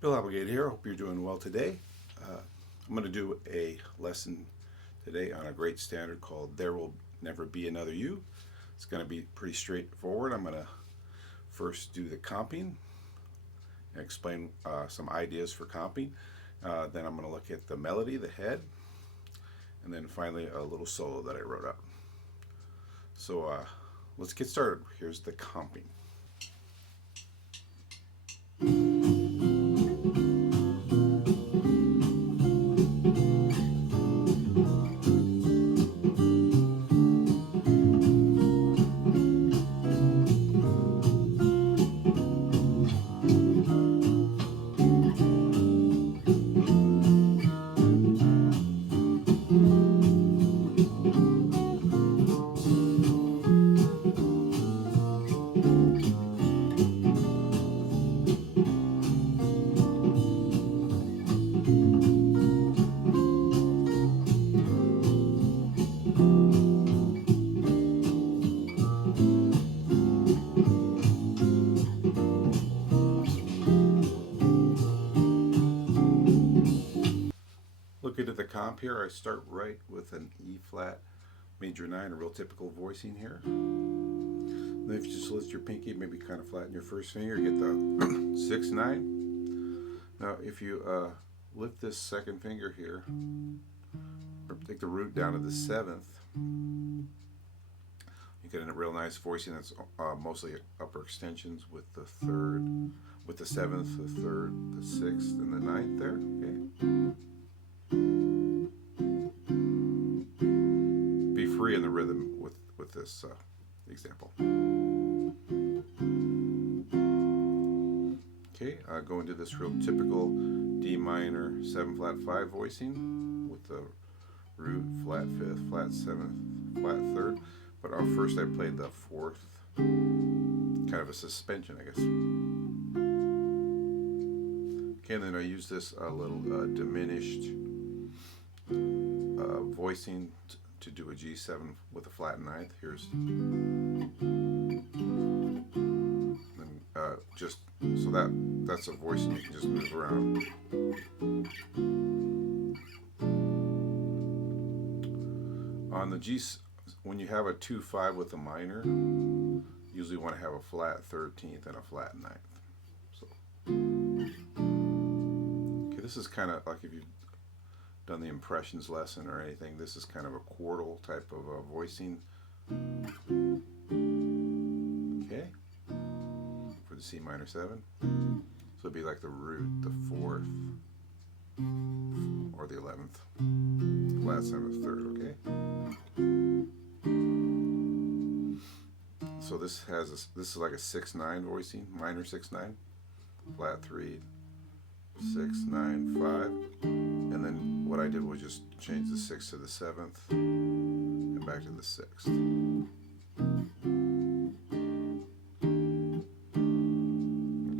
Bill Applegate here. Hope you're doing well today. I'm going to do a lesson today on a great standard called There Will Never Be Another You. It's going to be pretty straightforward. I'm going to first do the comping and explain some ideas for comping. Then I'm going to look at the melody, the head, and then finally a little solo that I wrote up. So let's get started. Here's the comping. Looking at the comp here, I start right with an E flat major 9, a real typical voicing here. Then if you just lift your pinky, maybe kind of flatten your first finger, you get the 6 9. Now if you lift this second finger here, or take the root down to the 7th, you get a real nice voicing that's mostly upper extensions with the 3rd, with the 7th, the 3rd, the 6th, and the 9th there. Okay. Be free in the rhythm with this example. Okay, go into this real typical D minor 7 flat 5 voicing with the root, flat 5th, flat 7th, flat 3rd. But first I played the 4th, kind of a suspension, I guess. Okay, and then I use this little diminished voicing to do a G7 with a flat 9th. Here's just so that's a voicing you can just move around. On the G, when you have a 2-5 with a minor, you usually want to have a flat 13th and a flat 9th. So, okay, this is kind of like if you've done the impressions lesson or anything, this is kind of a quartal type of voicing. Okay, for the C minor 7. So it'd be like the root, the 4th, or the 11th, flat 7th, 3rd, okay? So this is like a 6-9 voicing, minor 6-9, flat 3, 6, 9, 5, and then what I did was just change the 6th to the 7th and back to the 6th.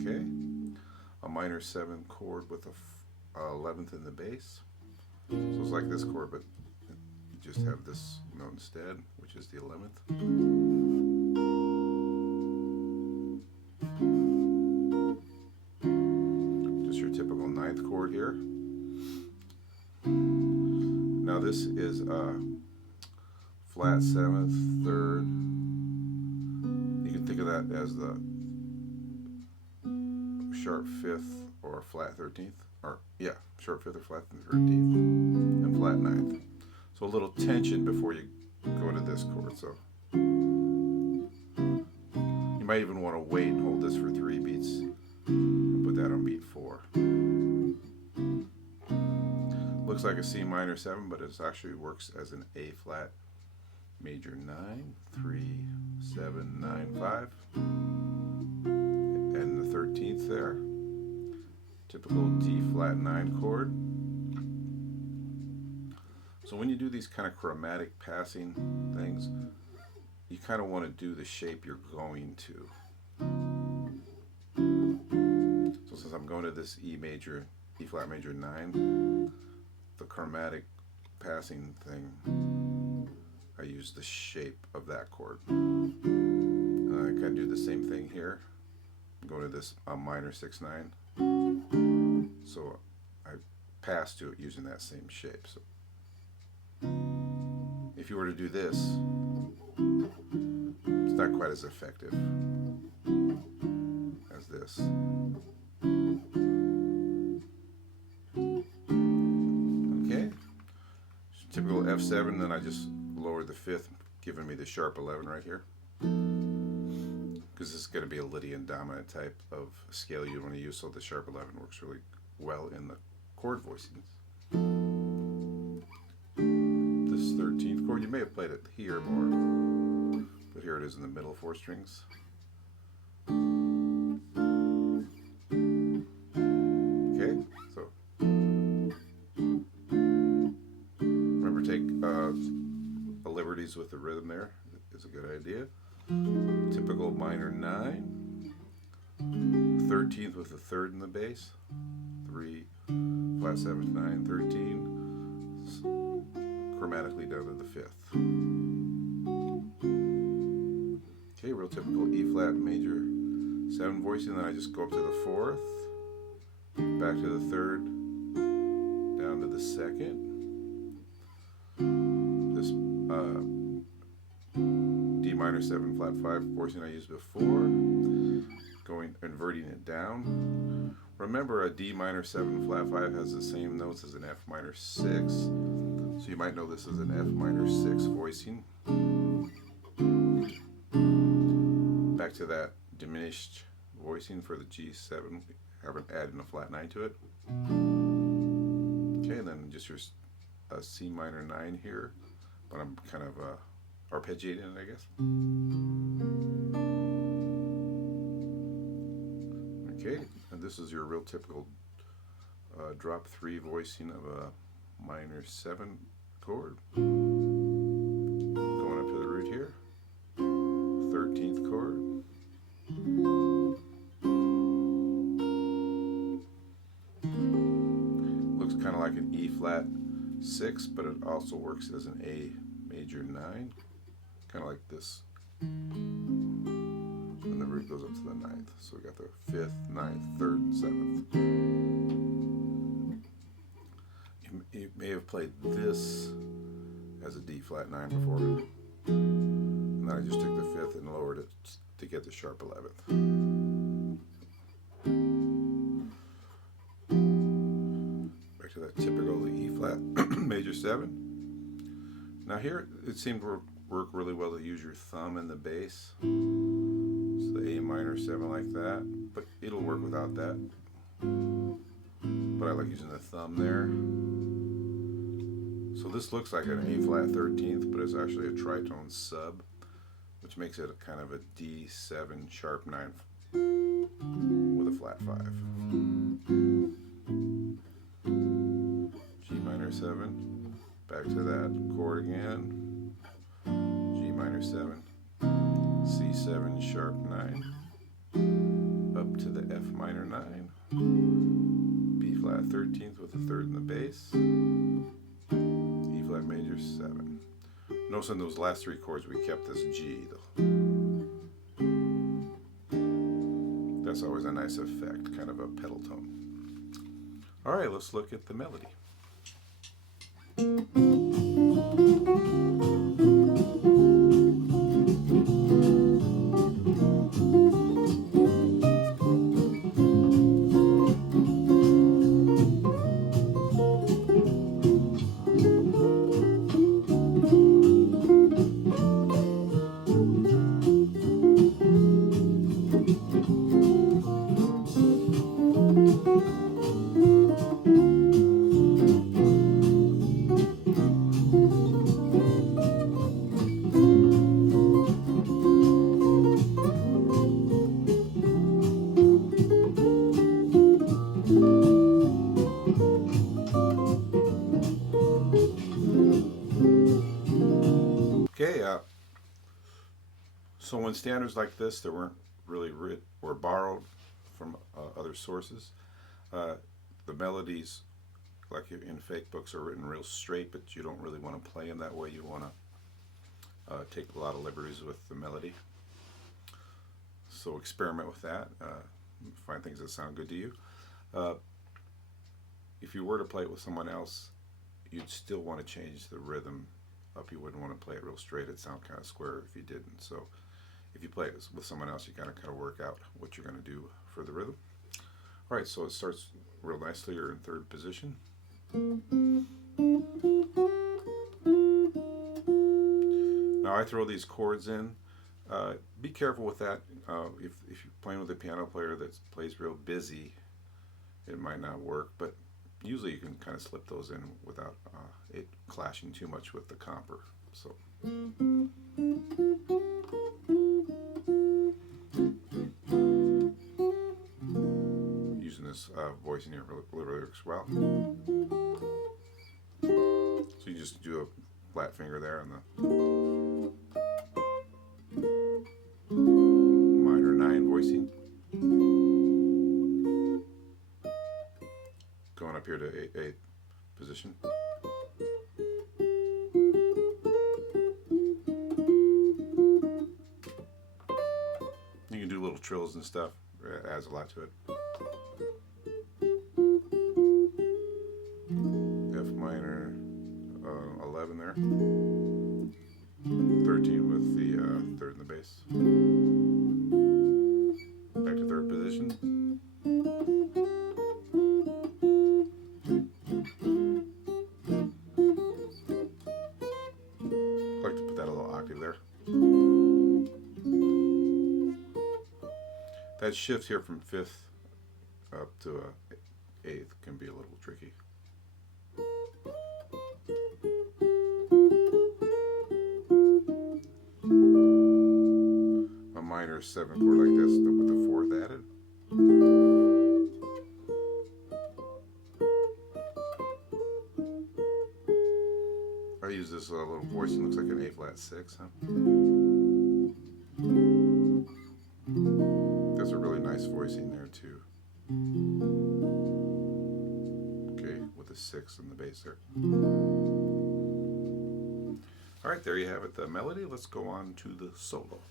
Okay, a minor 7 chord with a 11th in the bass. So it's like this chord, but you just have this note instead, which is the 11th. Just your typical 9th chord here. Now this is flat 7th, 3rd. You can think of that as the sharp 5th or flat 13th, or yeah, sharp 5th or flat 13th, and flat 9th. So a little tension before you go to this chord. So you might even want to wait and hold this for 3 beats and put that on beat 4. Looks like a C minor 7, but it actually works as an A flat major 9, 3, 7, 9, 5, and the 13th there. Typical D flat 9 chord. So when you do these kind of chromatic passing things, you kind of want to do the shape you're going to. So since I'm going to this E flat major 9, the chromatic passing thing, I use the shape of that chord. I kind of do the same thing here. Go to this minor 6-9. so I pass to it using that same shape. So if you were to do this, it's not quite as effective as this. Okay, typical F7, then I just lowered the fifth, giving me the sharp 11 right here. Because this is going to be a Lydian dominant type of scale you want to use, so the sharp 11 works really well in the chord voicings. This 13th chord, you may have played it here more, but here it is in the middle 4 strings. Okay, so remember, take liberties with the rhythm there is a good idea. Typical minor 9, 13th with the 3rd in the bass, 3, flat 7, 9, 13, chromatically down to the 5th. Okay, real typical E flat major 7 voicing, then I just go up to the 4th, back to the 3rd, down to the 2nd. This D minor 7 flat 5 voicing I used before, inverting it down. Remember, a D minor 7 flat 5 has the same notes as an F minor 6, so you might know this as an F minor 6 voicing. Back to that diminished voicing for the G7, haven't added a flat 9 to it. Okay, and then just your C minor 9 here, but I'm kind of arpeggiating it, I guess. Okay, and this is your real typical drop 3 voicing of a minor 7 chord. Going up to the root here, 13th chord. Looks kind of like an E flat 6, but it also works as an A major 9, kind of like this. And the root goes up to the 9th. So we got the 5th, 9th, 3rd, and 7th. You may have played this as a D flat 9 before. And then I just took the 5th and lowered it to get the sharp 11th. Back to that typical E flat major 7. Now here it seemed to work really well to use your thumb in the bass. So the A minor 7 like that, but it'll work without that. But I like using the thumb there. So this looks like an A flat 13th, but it's actually a tritone sub, which makes it a kind of a D7 sharp 9 with a flat 5. G minor 7, back to that chord again. G minor 7, C7 sharp 9, up to the F minor 9, B flat 13th with the 3rd in the bass, E flat major 7. Notice in those last 3 chords we kept this G though. That's always a nice effect, kind of a pedal tone. Alright, let's look at the melody. Okay, so when standards like this that weren't really written or borrowed from other sources, the melodies, like in fake books, are written real straight, but you don't really want to play them that way. You want to take a lot of liberties with the melody. So experiment with that. Find things that sound good to you. if you were to play it with someone else, you'd still want to change the rhythm up. You wouldn't want to play it real straight. It'd sound kind of square if you didn't. So if you play it with someone else, you gotta kind of work out what you're going to do for the rhythm. All right, so it starts real nicely. You're in third position. Now I throw these chords in. Be careful with that. If you're playing with a piano player that plays real busy, it might not work, but usually you can kind of slip those in without it clashing too much with the comper. So. Using this voicing here really works well. So you just do a flat finger there on the minor 9 voicing. Going up here to 8th position. You can do little trills and stuff. It adds a lot to it. F minor 11 there. 13 with the 3rd in the bass. Back to 3rd position. I like to put that a little octave there. That shift here from 5th up to 8th can be a little tricky. A minor 7 chord like this with the 4th added. I use this little voicing, looks like an A flat 6, huh? There's a really nice voicing there too. Okay, with a 6 in the bass there. All right, there you have it, the melody. Let's go on to the solo.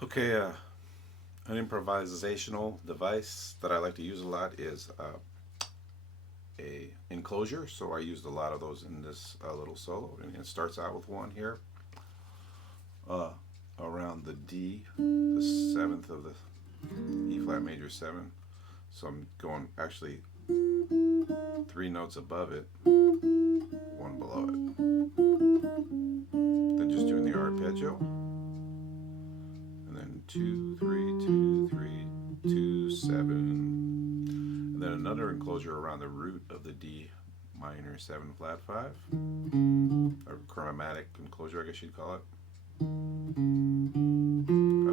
Okay, an improvisational device that I like to use a lot is a enclosure. So I used a lot of those in this little solo, and it starts out with one here around the D, the 7th of the E flat major 7. So I'm going actually 3 notes above it, 1 below it. Then just doing the arpeggio. 2, 3, 2, 3, 2, 7, and then another enclosure around the root of the D minor 7 flat 5, a chromatic enclosure, I guess you'd call it, up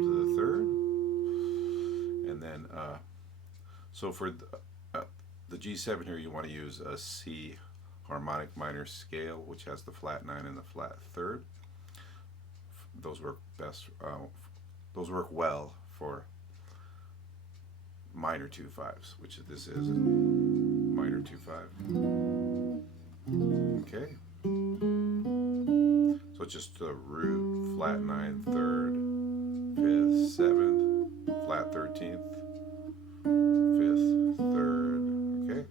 to the 3rd, and then so for the G7 here, you want to use a C harmonic minor scale, which has the flat 9 and the flat 3rd. Those work best. Those work well for minor 2/5s, which this is minor 2/5. Okay. So it's just the root, flat 9, 3rd, 5th, 7th, flat 13th, 5th, 3rd. Okay.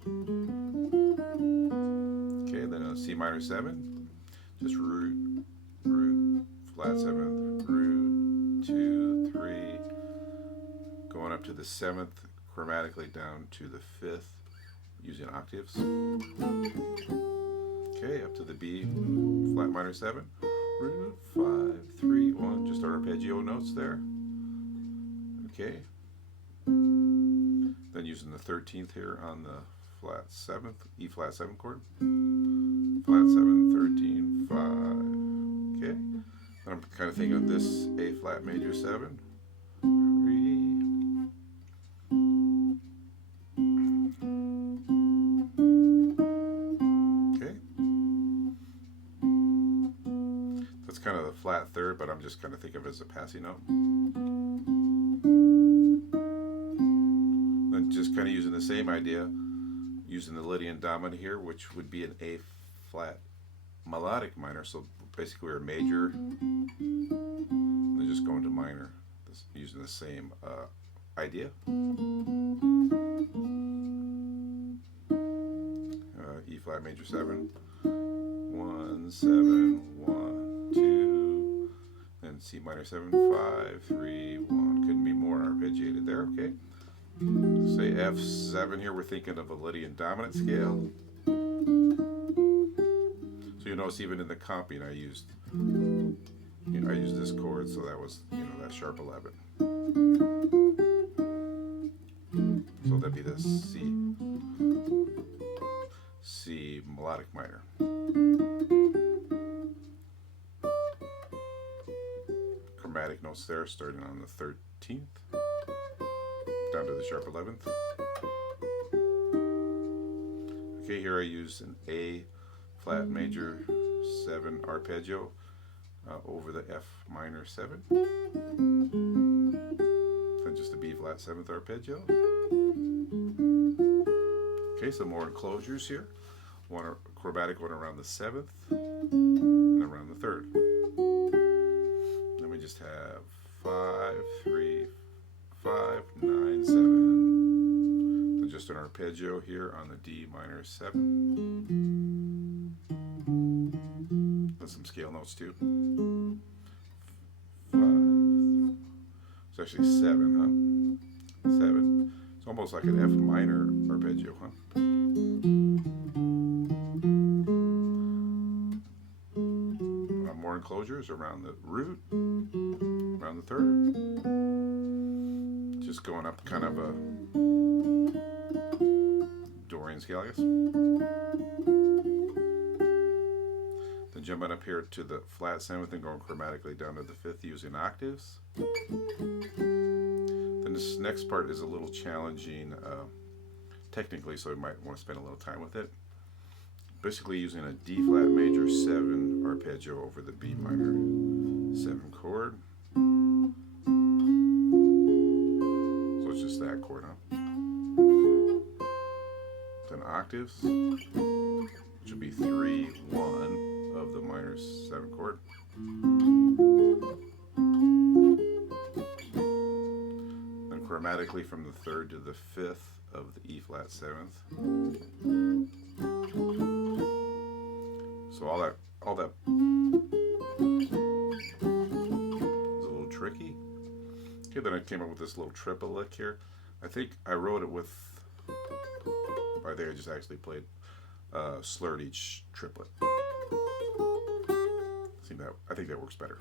Okay, then a C minor 7, just root, flat 7th, root, 2, 3, going up to the 7th, chromatically down to the 5th, using octaves. Okay, up to the B, flat minor 7, root, 5, 3, 1, just arpeggio notes there. Okay, Then using the 13th here on the flat 7th, E flat 7 chord. Flat 7, 13, 5. Okay. Then I'm kind of thinking of this A flat major 7. 3. Okay. That's kind of the flat third, but I'm just kind of thinking of it as a passing note. Then just kind of using the same idea, using the Lydian dominant here, which would be an A flat melodic minor. So basically we're major, and then just going to minor, using the same idea. E flat major 7, 1, 7, 1, 2, then C minor 7, 5, 3, 1. Couldn't be more arpeggiated there. Okay. Say F7 here, we're thinking of a Lydian dominant scale. So you notice even in the comping I used this chord, so that was, that sharp 11. So that'd be the C melodic minor. Chromatic notes there, starting on the 13th. Down to the sharp 11th. Okay, here I use an A flat major 7 arpeggio over the F minor 7. Then just the B flat 7th arpeggio. Okay, some more enclosures here. One chromatic one around the 7th and around the 3rd. Then we just have 5, 3, 5, 9, 7. Then just an arpeggio here on the D minor 7. Then some scale notes too. 5. It's actually 7, huh? 7. It's almost like an F minor arpeggio, huh? More enclosures around the root, around the 3rd. Just going up kind of a Dorian scale, I guess. Then jumping up here to the flat 7th and going chromatically down to the 5th using octaves. Then this next part is a little challenging technically, so you might want to spend a little time with it. Basically using a D flat major 7 arpeggio over the B minor 7 chord. So it's just that chord, huh? Then octaves, which would be 3, 1 of the minor 7 chord. Then chromatically from the 3rd to the 5th of the E flat 7th. So all that is a little tricky. Okay, then I came up with this little triple lick here. I think I wrote it with, I think I just actually played slurred each triplet. I think that works better.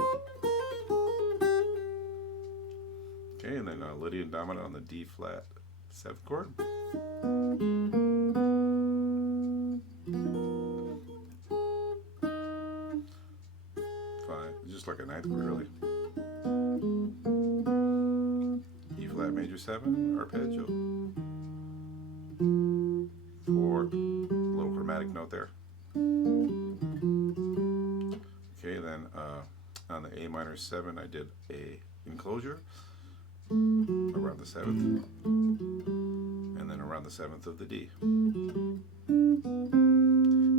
Okay, and then Lydian dominant on the D flat 7th chord. Just like a 9th chord, really. E flat major 7 arpeggio. 4, little chromatic note there. Okay, then on the A minor 7 I did a enclosure around the 7th, and then around the 7th of the D.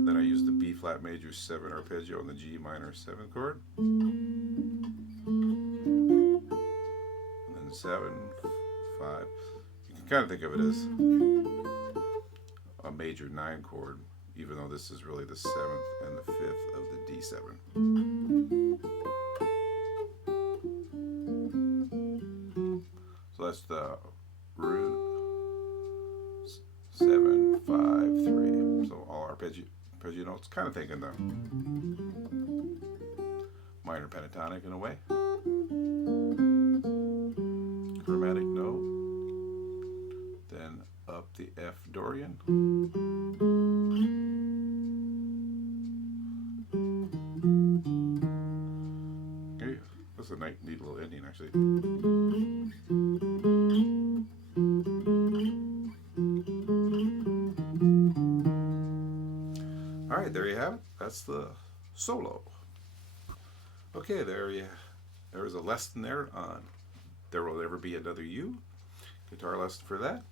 Then I used the B flat major 7 arpeggio on the G minor 7 chord. And then 7, 5. You can kind of think of it as a major 9 chord, even though this is really the 7th and the 5th of the D7. So that's the root 7, 5, 3. So all arpeggio notes, kind of thinking the minor pentatonic in a way. Chromatic note, the F Dorian. Okay, that's a neat little ending actually. All right, there you have it. That's the solo. Okay, there was a lesson there on There Will Never Be Another You. Guitar lesson for that.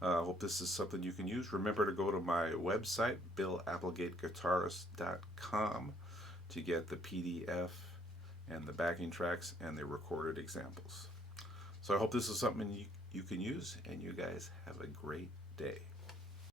Hope this is something you can use. Remember to go to my website, BillApplegateGuitarist.com, to get the PDF and the backing tracks and the recorded examples. So I hope this is something you can use, and you guys have a great day.